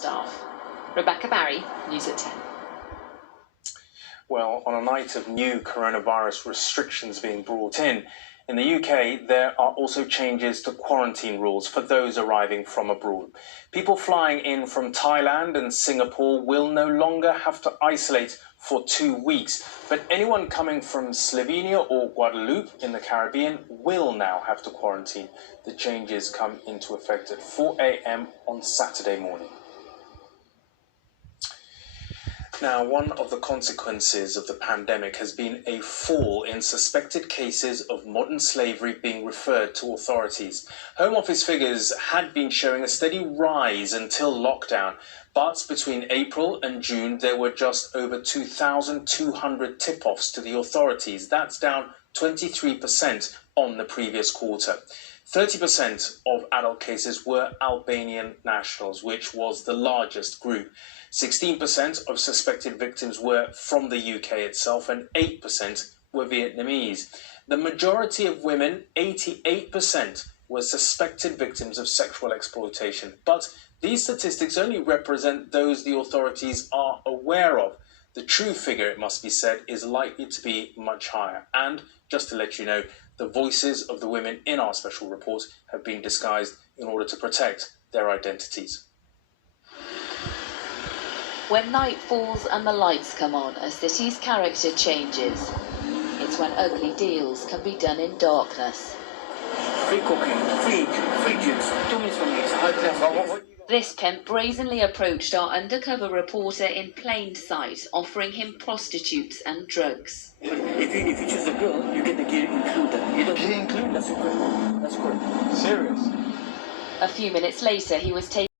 staff. Rebecca Barry, News at 10. Well, on a night of new coronavirus restrictions being brought in the UK, there are also changes to quarantine rules for those arriving from abroad. People flying in from Thailand and Singapore will no longer have to isolate for 2 weeks, but anyone coming from Slovenia or Guadeloupe in the Caribbean will now have to quarantine. The changes come into effect at 4 a.m. on Saturday morning. Now, one of the consequences of the pandemic has been a fall in suspected cases of modern slavery being referred to authorities. Home Office figures had been showing a steady rise until lockdown, but between April and June there were just over 2,200 tip-offs to the authorities. That's down 23% on the previous quarter. 30% of adult cases were Albanian nationals, which was the largest group. 16% of suspected victims were from the UK itself and 8% were Vietnamese. The majority of women, 88%, were suspected victims of sexual exploitation. But these statistics only represent those the authorities are aware of. The true figure, it must be said, is likely to be much higher. And just to let you know, the voices of the women in our special report have been disguised in order to protect their identities. When night falls and the lights come on, a city's character changes. It's when ugly deals can be done in darkness. Free cooking, free juice, 2 minutes from here, it's a high class. This pimp brazenly approached our undercover reporter in plain sight, offering him prostitutes and drugs. If you choose a girl, you get the gear included. You don't gear included? That's correct. That's correct. Serious? A few minutes later, he was taken